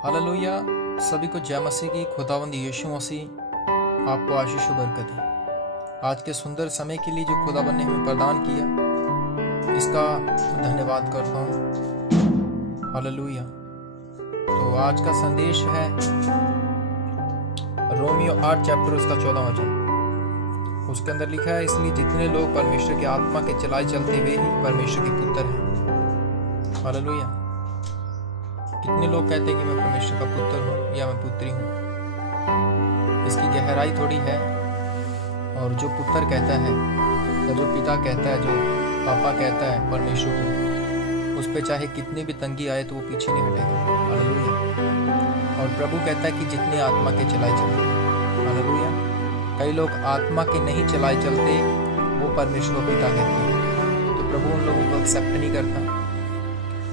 Hallelujah. सभी को जय मसीह की। खुदावंद यीशु मसीह आपको आशीष और बरकत है। आज के सुंदर समय के लिए जो खुदावंद ने हमें प्रदान किया, इसका धन्यवाद करता हूँ। हालेलुया। तो आज का संदेश है रोमियो 8 चैप्टर उसका 14वां वचन। उसके अंदर लिखा है, इसलिए जितने लोग परमेश्वर की आत्मा के चलाए चलते हुए ही परमेश्वर के पुत्र हैं। हालेलुया। कितने लोग कहते हैं कि मैं परमेश्वर का पुत्र हूँ या मैं पुत्री हूँ। इसकी गहराई थोड़ी है। और जो पुत्र कहता है या जो पिता कहता है, जो पापा कहता है परमेश्वर को, उस पे चाहे कितनी भी तंगी आए तो वो पीछे नहीं हटेगा। हालेलुया। और प्रभु कहता है कि जितने आत्मा के चलाए चलते। हालेलुया। कई लोग आत्मा के नहीं चलाए चलते, वो परमेश्वर को पिता कहते हैं। तो प्रभु उन लोगों को एक्सेप्ट नहीं करता।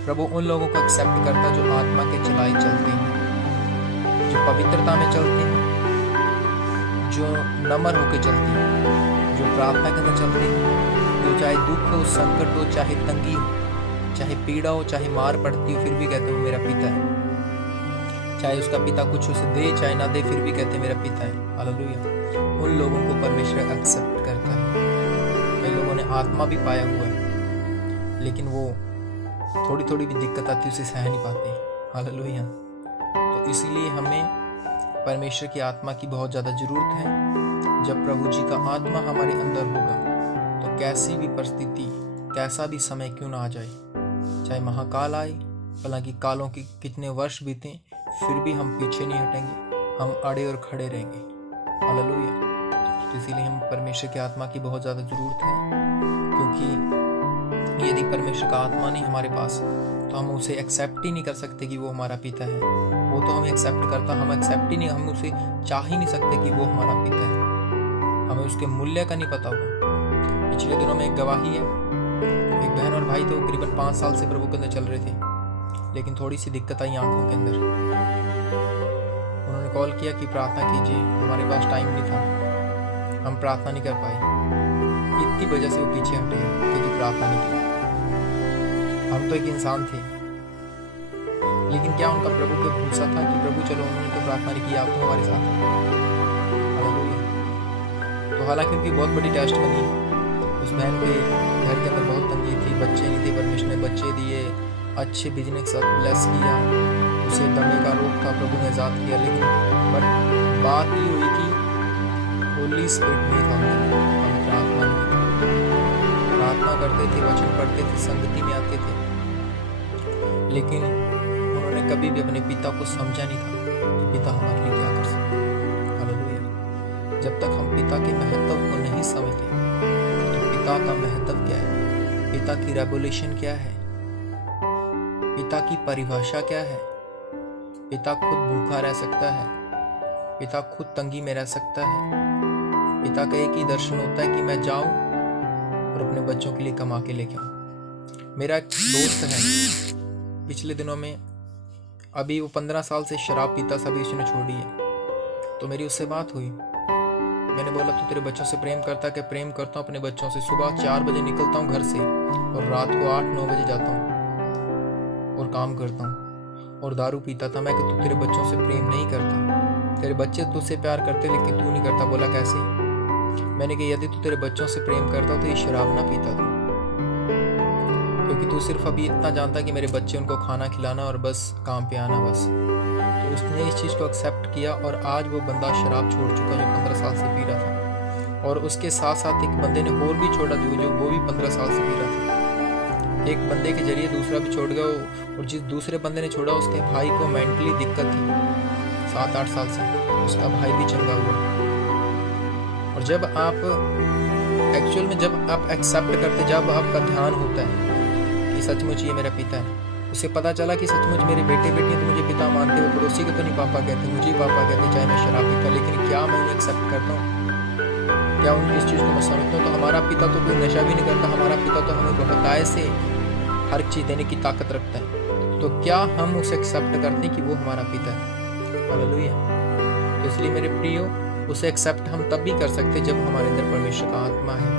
प्रभु उन लोगों को एक्सेप्ट करता जो आत्मा के चलाए चलते हैं, जो पवित्रता में चलते हैं, जो नम्र होकर चलते हैं, जो प्रार्थना के अंदर चलते हैं, जो चाहे दुख हो, संकट हो, चाहे तंगी हो, चाहे पीड़ा हो, चाहे मार पड़ती हो, फिर भी कहते हो मेरा पिता है। चाहे उसका पिता कुछ उसे दे चाहे ना दे, फिर भी कहते मेरा पिता है। हालेलुया। उन लोगों को परमेश्वर एक्सेप्ट करता है। कई लोगों ने आत्मा भी पाया हुआ है, लेकिन वो थोड़ी थोड़ी भी दिक्कत आती है उसे सह नहीं पाते। हालेलुया। तो इसीलिए हमें परमेश्वर की आत्मा की बहुत ज़्यादा ज़रूरत है। जब प्रभु जी का आत्मा हमारे अंदर होगा तो कैसी भी परिस्थिति, कैसा भी समय क्यों ना आ जाए, चाहे महाकाल आए, हालांकि कालों के कितने वर्ष बीतें, फिर भी हम पीछे नहीं हटेंगे, हम अड़े और खड़े रहेंगे। हालेलुया। तो इसीलिए हम परमेश्वर की आत्मा की बहुत ज़्यादा ज़रूरत है, क्योंकि यदि परमेश्वर का आत्मा नहीं हमारे पास तो हम उसे एक्सेप्ट ही नहीं कर सकते कि वो हमारा पिता है। वो तो हमें एक्सेप्ट करता, हम एक्सेप्ट ही नहीं, हम उसे चाह ही नहीं सकते कि वो हमारा पिता है। हमें उसके मूल्य का नहीं पता होगा। पिछले दिनों में एक गवाही है, एक बहन और भाई थे, वो करीबन 5 साल से प्रभु के अंदर चल रहे थे, लेकिन थोड़ी सी दिक्कत आई आंखों के अंदर। उन्होंने कॉल किया कि प्रार्थना कीजिए, हमारे पास टाइम नहीं था, हम प्रार्थना नहीं कर पाए। इतनी वजह से वो पीछे हटे क्योंकि प्रार्थना नहीं की। हम तो एक इंसान थे, लेकिन क्या उनका प्रभु पे भरोसा था कि प्रभु चलो उन्होंने तो प्रार्थना नहीं की, आप तो हमारे साथ हैं। तो हालांकि उनकी बहुत बड़ी टेस्ट बनी। उस बहन के घर के अंदर बहुत तंगी थी, बच्चे नहीं थे, परमेश्वर ने बच्चे दिए, अच्छे बिजनेस के साथ ब्लेस किया, उसे दमे का रोग था, प्रभु ने आज़ाद किया। लेकिन बट बात ये हुई कि होली स्पिरिट नहीं था, प्रार्थना करते थे, वचन पढ़ते थे, संगति में आते थे, लेकिन उन्होंने कभी भी अपने पिता को समझा नहीं था कि पिता हमारे लिए क्या कर सकते हैं। हालेलुया। जब तक हम पिता के महत्व को नहीं समझते तो पिता का महत्व क्या है, पिता की रेवोल्यूशन क्या है, पिता की परिभाषा क्या है। पिता खुद भूखा रह सकता है, पिता खुद तंगी में रह सकता है। पिता का एक ही दर्शन होता है कि मैं जाऊं और अपने बच्चों के लिए कमा के लेके आऊं। मेरा एक दोस्त है, पिछले दिनों में अभी वो 15 साल से शराब पीता था, अभी उसने छोड़ी है। तो मेरी उससे बात हुई, मैंने बोला तू तेरे बच्चों से प्रेम करता? क्या प्रेम करता हूँ अपने बच्चों से। सुबह 4 बजे निकलता हूँ घर से और रात को 8-9 बजे जाता हूँ और काम करता हूँ। और दारू पीता था मैं कि तू तेरे बच्चों से प्रेम नहीं करता, तेरे बच्चे तुझसे प्यार करते लेकिन तू नहीं करता। बोला कैसे? मैंने कहा यदि तू तेरे बच्चों से प्रेम करता तो ये शराब ना पीता था, क्योंकि तू सिर्फ अभी इतना जानता कि मेरे बच्चे, उनको खाना खिलाना और बस काम पे आना बस। तो उसने इस चीज़ को एक्सेप्ट किया और आज वो बंदा शराब छोड़ चुका जो 15 साल से पी रहा था। और उसके साथ साथ एक बंदे ने और भी छोड़ा जो वो भी 15 साल से पी रहा था। एक बंदे के जरिए दूसरा भी छोड़ गया, और जिस दूसरे बंदे ने छोड़ा उसके भाई को मेंटली दिक्कत थी 7-8 साल से, उसका भाई भी चंगा हुआ। और जब आप एक्चुअल में जब आप एक्सेप्ट करते, जब आपका ध्यान होता है कि सचमुच ये मेरा पिता है, उसे पता चला कि सचमुच मेरे बेटे बेटी तो मुझे पिता मानते, वो पड़ोसी को तो नहीं पापा कहते, मुझे पापा कहते, चाहे मैं शराब पीता, लेकिन क्या मैं उन्हें एक्सेप्ट करता हूँ? क्या उनकी इस चीज़ को मैं समझता हूँ? तो हमारा पिता तो कोई नशा भी नहीं करता, हमारा पिता तो हमें बहुतायत से हर चीज़ देने की ताकत रखता है। तो क्या हम उसे एक्सेप्ट करते हैं कि वो हमारा पिता है? हालेलुया। तो इसलिए मेरे प्रियो, उसे एक्सेप्ट हम तब भी कर सकते जब हमारे अंदर परमेश्वर का आत्मा है,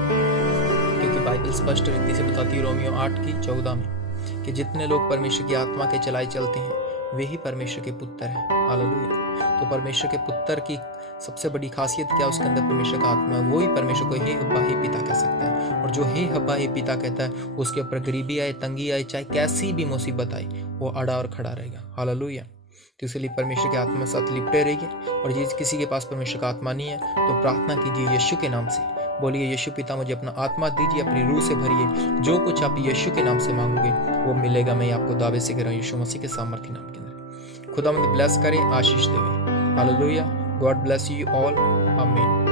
क्योंकि बाइबल स्पष्ट रीति से बताती है रोमियो 8 की 14 में कि जितने लोग परमेश्वर की आत्मा के चलाए चलते हैं वे ही परमेश्वर के पुत्र हैं। हालेलुया। तो परमेश्वर के पुत्र की सबसे बड़ी खासियत क्या? उसके अंदर परमेश्वर का आत्मा है। वो ही परमेश्वर को हे अब्बा हे पिता कह सकता है। और जो हे अब्बा हे पिता कहता है, उसके ऊपर गरीबी आए, तंगी आए, चाहे कैसी भी मुसीबत आए, वो अड़ा और खड़ा रहेगा। हालेलुया। तो इसलिए परमेश्वर के आत्मा के साथ लिपटे रहिए। और जिस किसी के पास परमेश्वर का आत्मा नहीं है तो प्रार्थना कीजिए यीशु के नाम से। बोलिए, यीशु पिता मुझे अपना आत्मा दीजिए, अपनी रूह से भरिए। जो कुछ आप यीशु के नाम से मांगोगे वो मिलेगा। मैं आपको दावे से कह रहा हूँ यीशु मसीह के सामर्थ्य नाम के अंदर। खुदा मुझे ब्लेस करे, आशीष देवे। Hallelujah. God bless you all. आमीन।